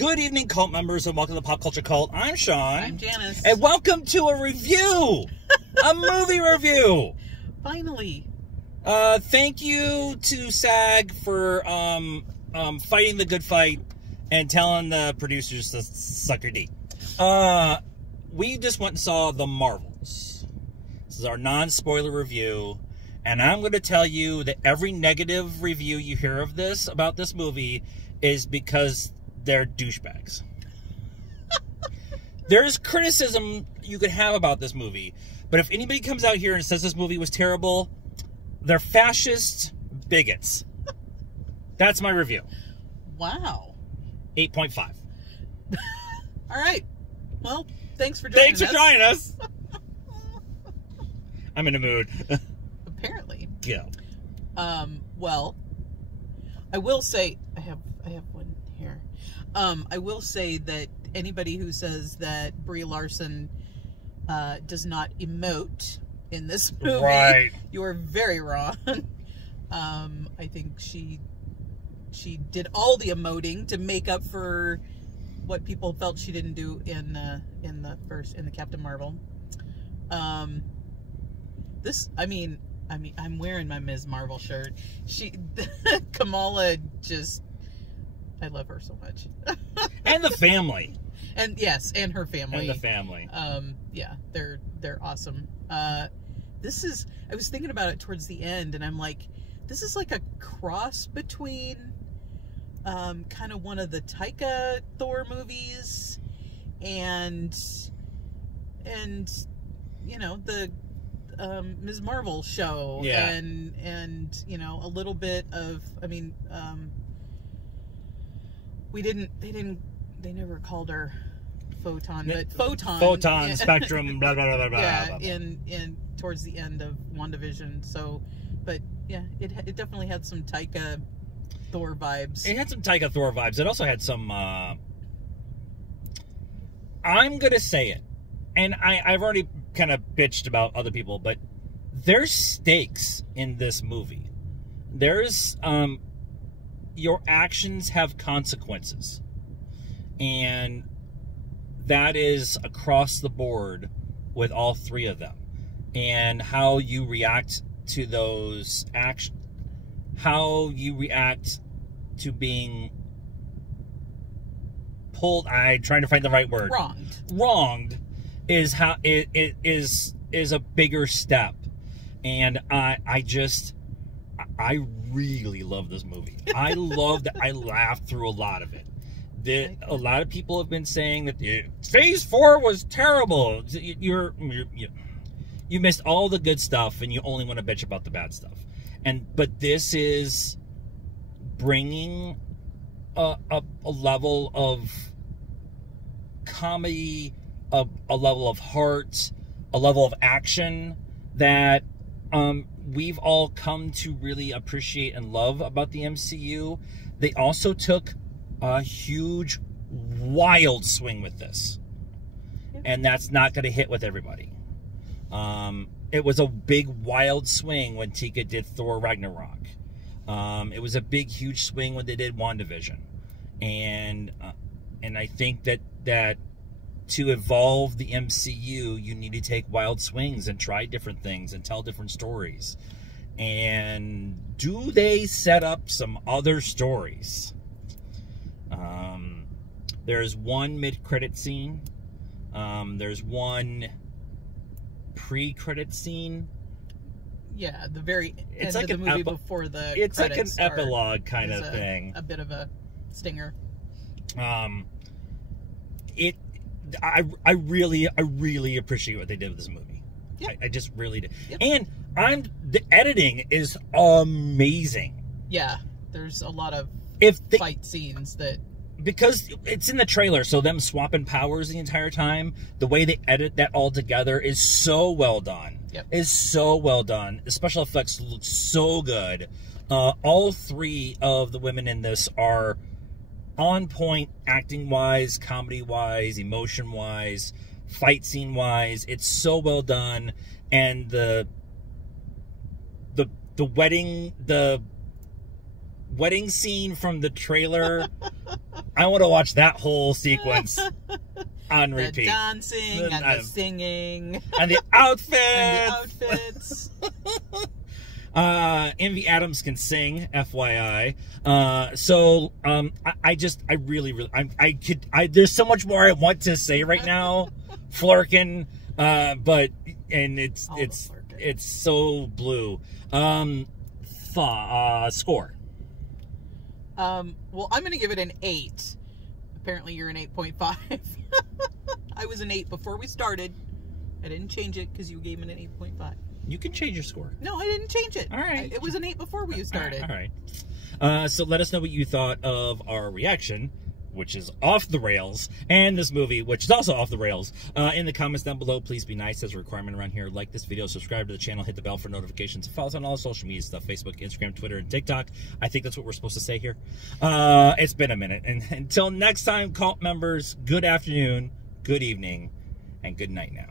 Good evening, cult members, and welcome to Pop Culture Cult. I'm Sean. I'm Janice. And welcome to a review! A movie review! Finally. Thank you to SAG for fighting the good fight and telling the producers to suck your D. We just went and saw The Marvels. This is our non-spoiler review. And I'm going to tell you that every negative review you hear of this, about this movie, is because they're douchebags. There's criticism you could have about this movie, but if anybody comes out here and says this movie was terrible, they're fascist bigots. That's my review. Wow. 8.5. All right. Well, thanks for joining us. Thanks for joining us. I'm in a mood. Apparently. Yeah. Well, I will say I have one here. I will say that anybody who says that Brie Larson does not emote in this movie, Right. you are very wrong. I think she did all the emoting to make up for what people felt she didn't do in the Captain Marvel. I'm wearing my Ms. Marvel shirt. Kamala I love her so much. And the family. And yes, and her family. And the family. Yeah, they're awesome. I was thinking about it towards the end, and I'm like, this is like a cross between kind of one of the Taika Thor movies and you know, the Ms. Marvel show. Yeah. And you know, a little bit of, they never called her Photon, but Photon. Yeah. Spectrum, blah, blah, blah, blah, Yeah, blah, blah. in towards the end of WandaVision. So, but yeah, it definitely had some Taika Thor vibes. It had some Taika Thor vibes. It also had some, I'm going to say it, and I've already kind of bitched about other people, but there's stakes in this movie. There's, your actions have consequences. And that is across the board with all three of them. And how you react to those actions, how you react to being pulled, I'm trying to find the right word. Wronged is how it is a bigger step. And I really love this movie. I love that. I laughed through a lot of it. A lot of people have been saying that Phase 4 was terrible. You missed all the good stuff, and you only want to bitch about the bad stuff. But this is bringing a level of comedy, a level of heart, a level of action that we've all come to really appreciate and love about the MCU. They also took a huge, wild swing with this. And that's not going to hit with everybody. It was a big, wild swing when Taika did Thor Ragnarok. It was a big, huge swing when they did WandaVision. And I think that to evolve the MCU, you need to take wild swings and try different things and tell different stories. And do they set up some other stories? There's one mid-credit scene. There's one pre-credit scene. Yeah, the very end of the movie before the It's like an start epilogue kind of thing. A bit of a stinger. I really appreciate what they did with this movie. Yep. I just really did. Yep. And the editing is amazing. Yeah, there's a lot of fight scenes that, because it's in the trailer, so them swapping powers the entire time, the way they edit that all together is so well done. Yep. Is so well done. The special effects look so good. All three of the women in this are on point, acting-wise, comedy-wise, emotion-wise, fight scene-wise. It's so well done. And the wedding scene from the trailer, I want to watch that whole sequence on repeat. The dancing and the singing. And the outfits. And the outfits. Envy Adams can sing, FYI. There's so much more I want to say right now, Flerken, but it's so blue. Score. Well, I'm gonna give it an 8. Apparently, you're an 8.5. I was an 8 before we started. I didn't change it because you gave it an 8.5. You can change your score. No, I didn't change it. All right. It was an 8 before we started. All right. So let us know what you thought of our reaction, which is off the rails, and this movie, which is also off the rails, in the comments down below. Please be nice. As a requirement around here. Like this video, subscribe to the channel, hit the bell for notifications, and follow us on all social media stuff, Facebook, Instagram, Twitter, and TikTok. I think that's what we're supposed to say here. It's been a minute. And until next time, cult members, good afternoon, good evening, and good night now.